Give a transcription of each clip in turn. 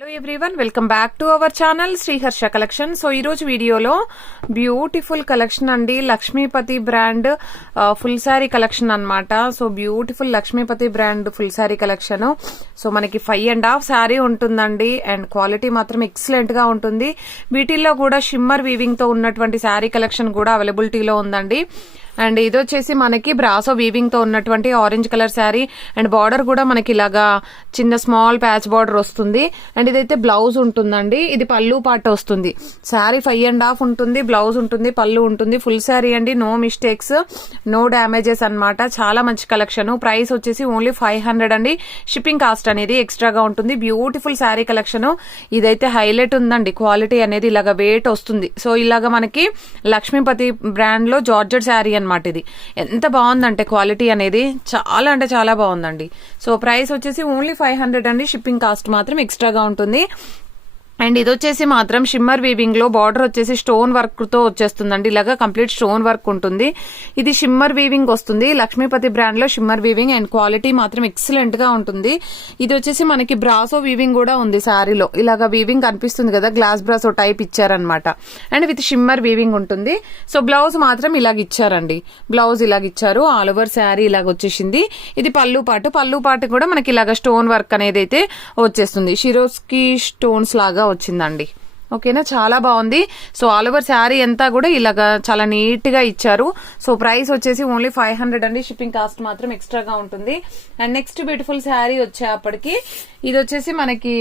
Hello everyone, welcome back to our channel Sriharsha collection. So ఈ రోజు వీడియోలో బ్యూటిఫుల్ కలెక్షన్ అండి, Lakshmipati brand full sari collection అన్నమాట. So beautiful Lakshmipati brand full sari collection. So మనకి 5.5 శారీ ఉంటుందండి అండ్ క్వాలిటీ మాత్రం ఎక్సలెంట్ గా ఉంటుంది. వీటిల్లో కూడా షిమ్మర్ వీవింగ్ తో ఉన్నటువంటి శారీ కలెక్షన్ కూడా అవైలబిలిటీలో ఉందండి. అండ్ ఇది వచ్చేసి మనకి బ్రాసో వీవింగ్ తో ఉన్నటువంటి orange colour sari and border కూడా మనకి ఇలాగా చిన్న స్మాల్ ప్యాచ్ బార్డర్ వస్తుంది. అండ్ ఇదైతే బ్లౌజ్ ఉంటుందండి, ఇది పళ్ళు పాట వస్తుంది. శారీ 5.5 ఉంటుంది, బ్లౌజ్ ఉంటుంది, పళ్ళు ఉంటుంది. ఫుల్ శారీ అండి, నో మిస్టేక్స్, నో డ్యామేజెస్ అన్నమాట. చాలా మంచి కలెక్షన్. ప్రైస్ వచ్చేసి ఓన్లీ 500 అండి. షిప్పింగ్ కాస్ట్ అనేది ఎక్స్ట్రాగా ఉంటుంది. Beautiful sari collection. ఇదైతే హైలైట్ ఉందండి, క్వాలిటీ అనేది ఇలాగా వెయిట్ వస్తుంది. సో ఇలాగా మనకి లక్ష్మీపతి బ్రాండ్ లో జార్జెట్ శారీ అనమాట. ఇది ఎంత బాగుందంటే క్వాలిటీ అనేది చాలా అంటే చాలా బాగుందండి. సో ప్రైస్ వచ్చేసి ఓన్లీ 500 అండి. షిప్పింగ్ కాస్ట్ మాత్రం ఎక్స్ట్రాగా ఉంటుంది. అండ్ ఇది వచ్చేసి మాత్రం షిమ్మర్ వీవింగ్ లో బార్డర్ వచ్చేసి స్టోన్ వర్క్ తో వచ్చేస్తుందండి. ఇలాగా కంప్లీట్ స్టోన్ వర్క్ ఉంటుంది. ఇది షిమ్మర్ వీవింగ్ వస్తుంది, లక్ష్మీపతి బ్రాండ్ లో షిమ్మర్ వీవింగ్. అండ్ క్వాలిటీ మాత్రం ఎక్సలెంట్ గా ఉంటుంది. ఇది వచ్చేసి మనకి బ్రాసో వీవింగ్ కూడా ఉంది శారీలో. ఇలాగా వీవింగ్ కనిపిస్తుంది కదా, గ్లాస్ బ్రాసో టైప్ ఇచ్చారనమాట. అండ్ విత్ షిమ్మర్ వీవింగ్ ఉంటుంది. సో బ్లౌజ్ మాత్రం ఇలాగ ఇచ్చారండి, బ్లౌజ్ ఇలాగ ఇచ్చారు. ఆల్ ఓవర్ శారీ ఇలాగ వచ్చేసింది. ఇది పళ్ళు పాటు కూడా మనకి ఇలాగ స్టోన్ వర్క్ అనేది అయితే వచ్చేస్తుంది. షిరోస్కి స్టోన్స్ లాగా వచ్చిందండి. ఓకేనా, చాలా బాగుంది. సో ఆల్ ఓవర్ శారీ అంతా కూడా ఇలాగా చాలా నీట్ గా ఇచ్చారు. సో ప్రైస్ వచ్చేసి ఓన్లీ 500 అండి. షిప్పింగ్ కాస్ట్ మాత్రం ఎక్స్ట్రాగా ఉంటుంది. అండ్ నెక్స్ట్ బ్యూటిఫుల్ శారీ వచ్చేప్పటికి ఇది వచ్చేసి మనకి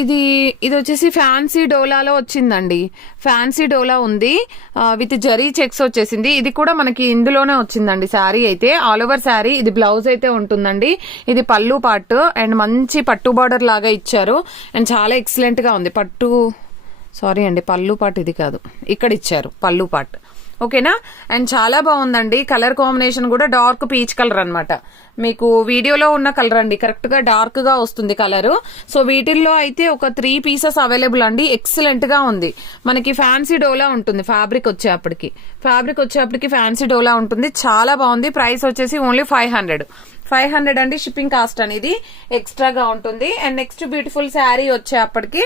ఇది వచ్చేసి ఫ్యాన్సీ డోలాలో వచ్చిందండి. ఫ్యాన్సీ డోలా ఉంది విత్ జరీ చెక్స్ వచ్చేసింది. ఇది కూడా మనకి ఇందులోనే వచ్చిందండి శారీ అయితే. ఆల్ ఓవర్ శారీ ఇది బ్లౌజ్ అయితే ఉంటుందండి. ఇది పళ్ళు పార్ట్ అండ్ మంచి పట్టు బార్డర్ లాగా ఇచ్చారు. అండ్ చాలా ఎక్సలెంట్ గా ఉంది. పళ్ళు పార్ట్ ఇది కాదు, ఇక్కడ ఇచ్చారు పళ్ళు పార్ట్. ఓకేనా, అండ్ చాలా బాగుందండి. కలర్ కాంబినేషన్ కూడా డార్క్ పీచ్ కలర్ అన్నమాట. మీకు వీడియోలో ఉన్న కలర్ అండి, కరెక్ట్ గా డార్క్ గా వస్తుంది కలర్. సో వీటిల్లో అయితే ఒక 3 పీసెస్ అవైలబుల్ అండి. ఎక్సలెంట్ గా ఉంది. మనకి ఫ్యాన్సీ డోలా ఉంటుంది. ఫ్యాబ్రిక్ వచ్చేప్పటికి ఫ్యాన్సీ డోలా ఉంటుంది. చాలా బాగుంది. ప్రైస్ వచ్చేసి ఓన్లీ 500 అండి. షిప్పింగ్ కాస్ట్ అనేది ఎక్స్ట్రాగా ఉంటుంది. అండ్ నెక్స్ట్ బ్యూటిఫుల్ శారీ వచ్చేప్పటికి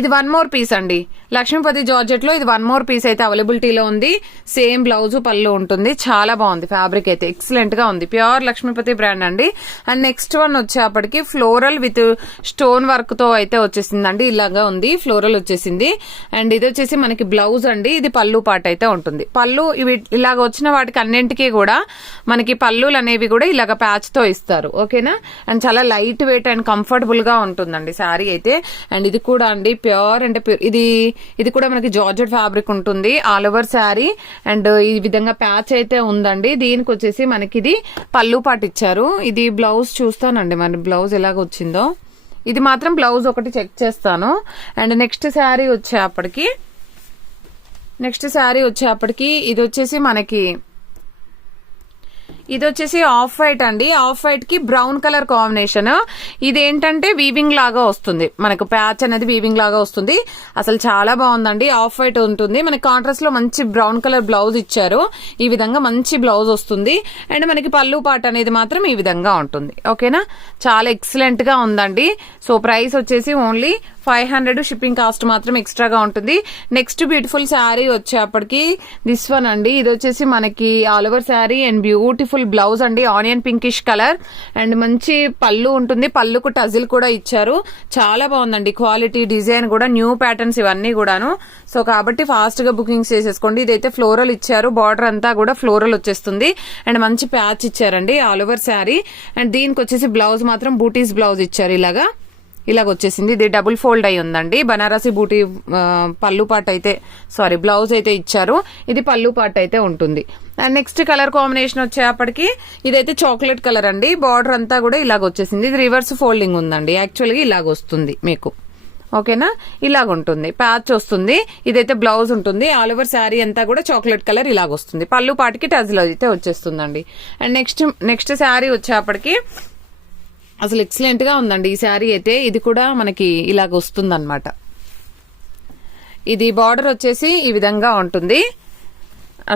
ఇది 1 మోర్ పీస్ అండి. లక్ష్మీపతి జార్జెట్ లో ఇది 1 మోర్ పీస్ అయితే అవైలబిలిటీలో ఉంది. సేమ్ బ్లౌజ్ పళ్ళు ఉంటుంది. చాలా బాగుంది. ఫ్యాబ్రిక్ అయితే ఎక్సలెంట్ గా ఉంది. ప్యూర్ లక్ష్మీపతి బ్రాండ్ అండి. అండ్ నెక్స్ట్ వన్ వచ్చేప్పటికి ఫ్లోరల్ విత్ స్టోన్ వర్క్ తో అయితే వచ్చేసిందండి. ఇలాగా ఉంది, ఫ్లోరల్ వచ్చేసింది. అండ్ ఇది వచ్చేసి మనకి బ్లౌజ్ అండి. ఇది పళ్ళు పాట అయితే ఉంటుంది. పళ్ళు ఇవి ఇలాగ వచ్చిన వాటికి అన్నింటికి కూడా మనకి పళ్ళులు అనేవి కూడా ఇలాగ ప్యాచ్ తో ఇస్తారు. ఓకేనా, అండ్ చాలా లైట్ వెయిట్ అండ్ కంఫర్టబుల్ గా ఉంటుందండి శారీ అయితే. అండ్ ఇది కూడా అండి ప్యూర్ అంటే ప్యూర్. ఇది కూడా మనకి జార్జెట్ ఫ్యాబ్రిక్ ఉంటుంది. ఆల్ ఓవర్ శారీ అండ్ ఈ విధంగా ప్యాచ్ అయితే ఉందండి. దీనికి వచ్చేసి మనకి ఇది పళ్ళు పాటు ఇచ్చారు. ఇది బ్లౌజ్ చూస్తానండి, మరి బ్లౌజ్ ఎలాగ వచ్చిందో. ఇది మాత్రం బ్లౌజ్ ఒకటి చెక్ చేస్తాను. అండ్ నెక్స్ట్ శారీ వచ్చేప్పటికి ఇది వచ్చేసి మనకి ఇది వచ్చేసి ఆఫ్ వైట్ అండి. ఆఫ్ వైట్ కి బ్రౌన్ కలర్ కాంబినేషన్. ఇదేంటంటే వీవింగ్ లాగా వస్తుంది, మనకు ప్యాచ్ అనేది వీవింగ్ లాగా వస్తుంది. అసలు చాలా బాగుందండి. ఆఫ్ వైట్ ఉంటుంది. మనకి కాంట్రాస్ట్ లో మంచి బ్రౌన్ కలర్ బ్లౌజ్ ఇచ్చారు. ఈ విధంగా మంచి బ్లౌజ్ వస్తుంది. అండ్ మనకి పళ్ళు పాట అనేది మాత్రం ఈ విధంగా ఉంటుంది. ఓకేనా, చాలా ఎక్సలెంట్ గా ఉందండి. సో ప్రైస్ వచ్చేసి ఓన్లీ 500. షిప్పింగ్ కాస్ట్ మాత్రం ఎక్స్ట్రాగా ఉంటుంది. నెక్స్ట్ బ్యూటిఫుల్ శారీ వచ్చేప్పటికి దిస్ వన్ అండి. ఇది వచ్చేసి మనకి all over sari and beautiful blouse అండి. ఆనియన్ పింకిష్ కలర్ అండ్ మంచి పళ్ళు ఉంటుంది. పళ్ళుకు టజిల్ కూడా ఇచ్చారు. చాలా బాగుందండి. క్వాలిటీ, డిజైన్ కూడా న్యూ ప్యాటర్న్స్ ఇవన్నీ కూడాను. సో కాబట్టి ఫాస్ట్ గా బుకింగ్స్ చేసేసుకోండి. ఇదైతే ఫ్లోరల్ ఇచ్చారు. బార్డర్ అంతా కూడా ఫ్లోరల్ వచ్చేస్తుంది. అండ్ మంచి ప్యాచ్ ఇచ్చారండి ఆల్ ఓవర్ శారీ. అండ్ దీనికి వచ్చేసి బ్లౌజ్ మాత్రం బూటీస్ బ్లౌజ్ ఇచ్చారు. ఇలాగ వచ్చేసింది. ఇది డబుల్ ఫోల్డ్ అయి ఉందండి. బనారసి బూటీ పళ్ళు పాట అయితే బ్లౌజ్ అయితే ఇచ్చారు. ఇది పళ్ళు పాట అయితే ఉంటుంది. అండ్ నెక్స్ట్ కలర్ కాంబినేషన్ వచ్చేప్పటికి ఇదైతే చాక్లెట్ కలర్ అండి. బార్డర్ అంతా కూడా ఇలాగ వచ్చేసింది. ఇది రివర్స్ ఫోల్డింగ్ ఉందండి. యాక్చువల్గా ఇలాగ వస్తుంది మీకు. ఓకేనా, ఇలాగ ఉంటుంది, ప్యాచ్ వస్తుంది. ఇదైతే బ్లౌజ్ ఉంటుంది. ఆల్ ఓవర్ శారీ అంతా కూడా చాక్లెట్ కలర్ ఇలాగ వస్తుంది. పళ్ళు పాటికి టజిల్ అయితే వచ్చేస్తుందండి. అండ్ నెక్స్ట్ శారీ వచ్చేప్పటికి అసలు ఎక్సలెంట్ గా ఉందండి ఈ శారీ అయితే. ఇది కూడా మనకి ఇలాగ వస్తుంది అనమాట. ఇది బార్డర్ వచ్చేసి ఈ విధంగా ఉంటుంది.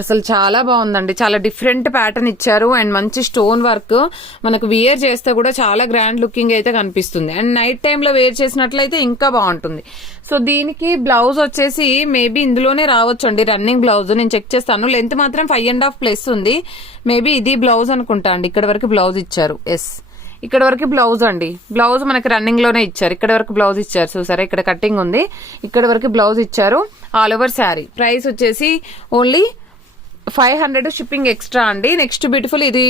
అసలు చాలా బాగుందండి, చాలా డిఫరెంట్ ప్యాటర్న్ ఇచ్చారు అండ్ మంచి స్టోన్ వర్క్. మనకు వేర్ చేస్తే కూడా చాలా గ్రాండ్ లుకింగ్ అయితే కనిపిస్తుంది అండ్ నైట్ టైమ్ లో వేర్ చేసినట్లయితే ఇంకా బాగుంటుంది. సో దీనికి బ్లౌజ్ వచ్చేసి మేబీ ఇందులోనే రావచ్చు అండి, రన్నింగ్ బ్లౌజ్. నేను చెక్ చేస్తాను, లెంత్ మాత్రం 5.5 ప్లస్ ఉంది. మేబీ ఇది బ్లౌజ్ అనుకుంటా అండి, ఇక్కడ వరకు బ్లౌజ్ ఇచ్చారు. ఎస్, ఇక్కడ వరకు బ్లౌజ్ అండి, బ్లౌజ్ మనకి రన్నింగ్ లోనే ఇచ్చారు. ఇక్కడ వరకు బ్లౌజ్ ఇచ్చారు, చూసారా ఇక్కడ కటింగ్ ఉంది, ఇక్కడ వరకు బ్లౌజ్ ఇచ్చారు. ఆల్ ఓవర్ శారీ ప్రైస్ వచ్చేసి ఓన్లీ 500 షిప్పింగ్ ఎక్స్ట్రా అండి. నెక్స్ట్ బ్యూటిఫుల్, ఇది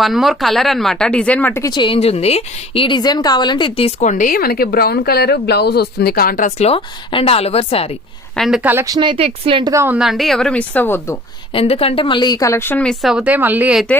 వన్ మోర్ కలర్ అన్నమాట. డిజైన్ మట్టుకి చేంజ్ ఉంది. ఈ డిజైన్ కావాలంటే ఇది తీసుకోండి. మనకి బ్రౌన్ కలర్ బ్లౌజ్ వస్తుంది కాంట్రాస్ట్ లో and all over sari. And collection అయితే ఎక్సలెంట్ గా ఉందండి, ఎవరు మిస్ అవ్వద్దు. ఎందుకంటే మళ్ళీ ఈ కలెక్షన్ మిస్ అవుతే మళ్ళీ అయితే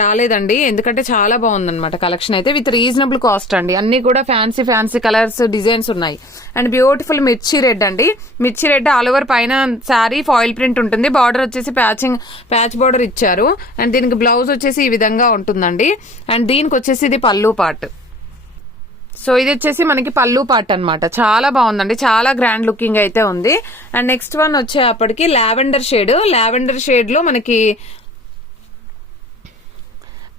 రాలేదండి, ఎందుకంటే చాలా బాగుందన్నమాట కలెక్షన్ అయితే. విత్ రీజనబుల్ కాస్ట్ అండి. అన్ని కూడా ఫ్యాన్సీ కలర్స్ డిజైన్స్ ఉన్నాయి. అండ్ బ్యూటిఫుల్ మిర్చి రెడ్ అండి, మిర్చి రెడ్ ఆల్ ఓవర్ పైన శారీ ఫాయిల్ ప్రింట్ ఉంటుంది. బార్డర్ వచ్చేసి ప్యాచ్ బార్డర్ ఇచ్చారు అండ్ దీనికి బ్లౌజ్ వచ్చేసి ఈ విధంగా ఉంటుందండి. అండ్ దీనికి వచ్చేసి ఇది పళ్ళు పార్ట్. సో ఇది వచ్చేసి మనకి పళ్ళు పార్ట్ అన్నమాట. చాలా బాగుందండి, చాలా గ్రాండ్ లుకింగ్ అయితే ఉంది. అండ్ నెక్స్ట్ వన్ వచ్చేప్పటికి లావెండర్ షేడ్ లో మనకి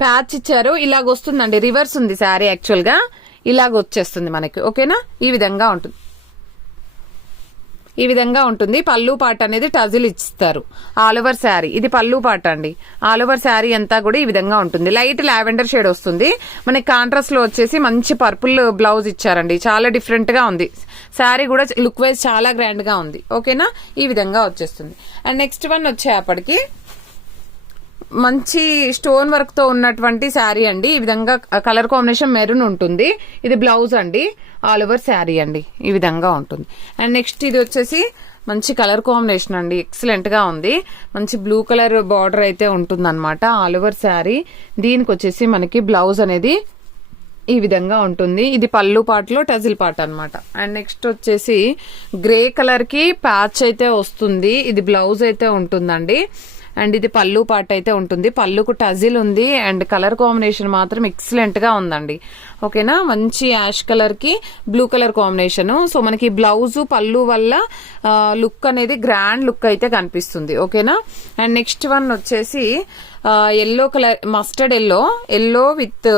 ప్యాచ్ ఇచ్చారు. ఇలాగ వస్తుందండి, రివర్స్ ఉంది శారీ యాక్చువల్ గా, ఇలాగ వచ్చేస్తుంది మనకి. ఓకేనా, ఈ విధంగా ఉంటుంది. ఈ విధంగా ఉంటుంది. పళ్ళు పార్ట్ అనేది టజిల్ ఇస్తారు. ఆల్ ఓవర్ శారీ ఇది పళ్ళు పార్ట్ అండి. ఆల్ ఓవర్ శారీ అంతా కూడా ఈ విధంగా ఉంటుంది. లైట్ లావెండర్ షేడ్ వస్తుంది. మనకి కాంట్రాస్ట్ లో వచ్చేసి మంచి పర్పుల్ బ్లౌజ్ ఇచ్చారండి, చాలా డిఫరెంట్ గా ఉంది. శారీ కూడా లుక్ వైజ్ చాలా గ్రాండ్ గా ఉంది. ఓకేనా, ఈ విధంగా వచ్చేస్తుంది. అండ్ నెక్స్ట్ వన్ వచ్చేప్పటికి మంచి స్టోన్ వర్క్ తో ఉన్నటువంటి శారీ అండి. ఈ విధంగా కలర్ కాంబినేషన్ మెరూన్ ఉంటుంది. ఇది బ్లౌజ్ అండి, ఆల్ ఓవర్ శారీ అండి, ఈ విధంగా ఉంటుంది. అండ్ నెక్స్ట్ ఇది వచ్చేసి మంచి కలర్ కాంబినేషన్ అండి, ఎక్సలెంట్ గా ఉంది. మంచి బ్లూ కలర్ బార్డర్ అయితే ఉంటుంది అనమాట ఆల్ ఓవర్ శారీ. దీనికి వచ్చేసి మనకి బ్లౌజ్ అనేది ఈ విధంగా ఉంటుంది. ఇది పళ్ళు పార్ట్ లో టజిల్ పార్ట్ అనమాట. అండ్ నెక్స్ట్ వచ్చేసి గ్రే కలర్ కి ప్యాచ్ అయితే వస్తుంది. ఇది బ్లౌజ్ అయితే ఉంటుందండి. అండ్ ఇది పళ్ళు పార్ట్ అయితే ఉంటుంది. పళ్ళుకు టజిల్ ఉంది అండ్ కలర్ కాంబినేషన్ మాత్రం ఎక్సలెంట్ గా ఉందండి. ఓకేనా, మంచి యాష్ కలర్ కి బ్లూ కలర్ కాంబినేషన్. సో మనకి బ్లౌజ్ పళ్ళు వల్ల లుక్ అనేది గ్రాండ్ లుక్ అయితే కనిపిస్తుంది. ఓకేనా. అండ్ నెక్స్ట్ వన్ వచ్చేసి yellow colour, mustard yellow with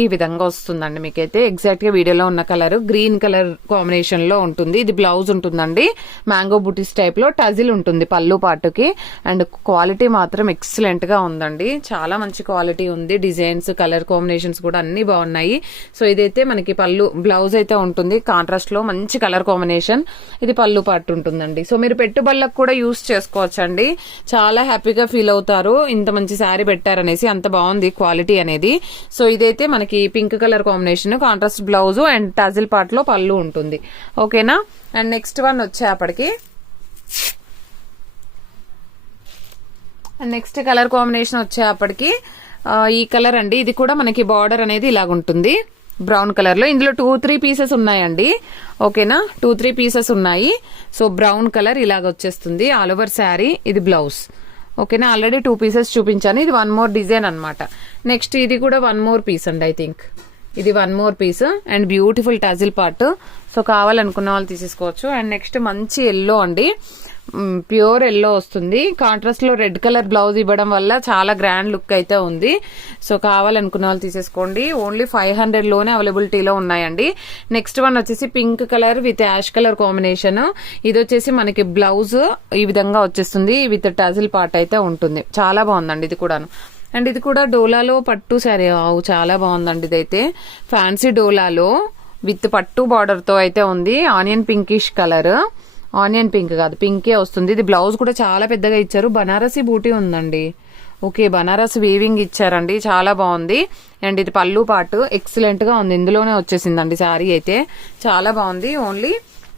ఈ విధంగా వస్తుందండి. మీకైతే ఎగ్జాక్ట్ గా వీడియోలో ఉన్న కలర్ గ్రీన్ కలర్ కాంబినేషన్ లో ఉంటుంది. ఇది బ్లౌజ్ ఉంటుందండి, మ్యాంగో బుటీస్ టైప్ లో టజిల్ ఉంటుంది పళ్ళు పాటుకి. అండ్ క్వాలిటీ మాత్రం ఎక్సలెంట్ గా ఉందండి, చాలా మంచి క్వాలిటీ ఉంది. డిజైన్స్ కలర్ కాంబినేషన్స్ కూడా అన్ని బాగున్నాయి. సో ఇదైతే మనకి పళ్ళు బ్లౌజ్ అయితే ఉంటుంది కాంట్రాస్ట్ లో, మంచి కలర్ కాంబినేషన్. ఇది పళ్ళు పాటు ఉంటుందండి. సో మీరు పెట్టుబడులకు కూడా యూస్ చేసుకోవచ్చండి, చాలా హ్యాపీగా ఫీల్ అవుతారు. ఇంత మంచి శారీ పెట్టారనేసి, అంత బాగుంది క్వాలిటీ అనేది. సో ఇదైతే మనకి pink colour combination, contrast blouse and టజిల్ part లో పళ్ళు ఉంటుంది. ఓకేనా. అండ్ నెక్స్ట్ వన్ వచ్చేప్పటికి నెక్స్ట్ కలర్ కాంబినేషన్ వచ్చేప్పటికి ఈ కలర్ అండి. ఇది కూడా మనకి బార్డర్ అనేది ఇలాగుంటుంది బ్రౌన్ కలర్ లో. ఇందులో 2-3 పీసెస్ ఉన్నాయండి. ఓకేనా, 2-3 పీసెస్ ఉన్నాయి. సో బ్రౌన్ కలర్ ఇలాగ వచ్చేస్తుంది ఆల్ ఓవర్ శారీ. ఇది బ్లౌజ్. ఓకేనా, ఆల్రెడీ 2 పీసెస్ చూపించాను. ఇది 1 మోర్ డిజైన్ అనమాట. నెక్స్ట్ ఇది కూడా 1 మోర్ పీస్ అండి, ఐ థింక్ ఇది 1 more piece and beautiful tassel part. So కావాలనుకున్న వాళ్ళు తీసేసుకోవచ్చు. అండ్ నెక్స్ట్ మంచి ఎల్లో అండి, ప్యూర్ ఎల్లో వస్తుంది. కాంట్రాస్ట్ లో రెడ్ కలర్ బ్లౌజ్ ఇవ్వడం వల్ల చాలా గ్రాండ్ లుక్ అయితే ఉంది. సో కావాలనుకున్న వాళ్ళు తీసేసుకోండి. ఓన్లీ 500 లోనే అవైలబిలిటీలో ఉన్నాయండి. నెక్స్ట్ వన్ వచ్చేసి pink colour with ash colour combination. ఇది వచ్చేసి మనకి బ్లౌజ్ ఈ విధంగా వచ్చేస్తుంది విత్ టజిల్ పార్ట్ అయితే ఉంటుంది. చాలా బాగుందండి ఇది కూడాను. అండ్ ఇది కూడా డోలాలో పట్టు శారీ, చాలా బాగుందండి. ఇదైతే ఫ్యాన్సీ డోలాలో విత్ పట్టు బార్డర్ తో అయితే ఉంది. Onion pinkish colour, onion pink కాదు పింకే వస్తుంది. ఇది బ్లౌజ్ కూడా చాలా పెద్దగా ఇచ్చారు. బనారసి బూటీ ఉందండి. ఓకే, బనారస్ వీవింగ్ ఇచ్చారండి, చాలా బాగుంది. అండ్ ఇది పళ్ళు పార్ట్ ఎక్సలెంట్ గా ఉంది. ఇందులోనే వచ్చేసిందండి శారీ అయితే, చాలా బాగుంది. ఓన్లీ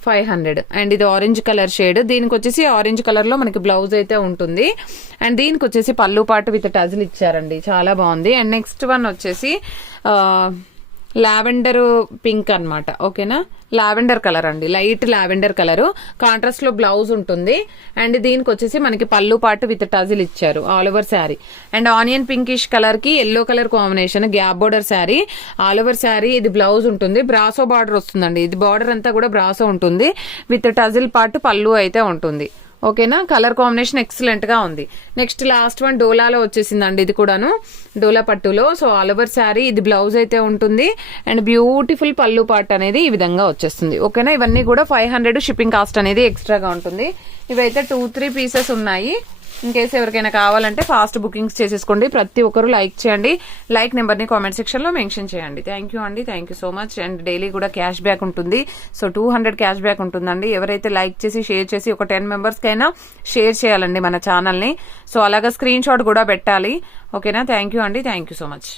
500. అండ్ ఇది ఆరెంజ్ కలర్ షేడ్. దీనికి వచ్చేసి ఆరెంజ్ కలర్ లో మనకి బ్లౌజ్ అయితే ఉంటుంది. అండ్ దీనికి వచ్చేసి పళ్ళు పార్ట్ విత్ టజిల్ ఇచ్చారండి, చాలా బాగుంది. అండ్ నెక్స్ట్ వన్ వచ్చేసి లావెండర్ పింక్ అన్నమాట. ఓకేనా, లావెండర్ కలర్ అండి, లైట్ లావెండర్ కలర్. కాంట్రాస్ట్ లో బ్లౌజ్ ఉంటుంది. అండ్ దీనికి వచ్చేసి మనకి పళ్ళు పార్ట్ విత్ టజిల్ ఇచ్చారు all over sari. And onion pinkish colour కి yellow colour combination, gap border sari all over sari. ఇది బ్లౌజ్ ఉంటుంది, బ్రాసో బార్డర్ వస్తుందండి. ఇది బార్డర్ అంతా కూడా బ్రాసో ఉంటుంది విత్ టజిల్ పార్ట్ పళ్ళు అయితే ఉంటుంది. ఓకేనా, కలర్ కాంబినేషన్ ఎక్సలెంట్ గా ఉంది. నెక్స్ట్ లాస్ట్ వన్ డోలాలో వచ్చేసిందండి, ఇది కూడాను డోలా పట్టులో. సో ఆల్ ఓవర్ శారీ, ఇది బ్లౌజ్ అయితే ఉంటుంది అండ్ బ్యూటిఫుల్ పళ్ళు పార్ట్ అనేది ఈ విధంగా వచ్చేస్తుంది. ఓకేనా, ఇవన్నీ కూడా 500 షిప్పింగ్ కాస్ట్ అనేది ఎక్స్ట్రాగా ఉంటుంది. ఇవైతే 2-3 పీసెస్ ఉన్నాయి. ఇన్ కేసు ఎవరికైనా కావాలంటే ఫాస్ట్ బుకింగ్స్ చేసేసుకోండి. ప్రతి ఒక్కరు లైక్ చేయండి, లైక్ నెంబర్ని కామెంట్ సెక్షన్ లో మెన్షన్ చేయండి. థ్యాంక్ యూ అండి, thank you so much. And daily కూడా క్యాష్ బ్యాక్ ఉంటుంది. సో 200 క్యాష్ బ్యాక్ ఉంటుందండి. ఎవరైతే లైక్ చేసి షేర్ చేసి ఒక 10 మెంబర్స్ కైనా షేర్ చేయాలండి మన ఛానల్ ని. సో అలాగా స్క్రీన్ షాట్ కూడా పెట్టాలి. ఓకేనా, థ్యాంక్ యూ అండి, థ్యాంక్ యూ సో మచ్.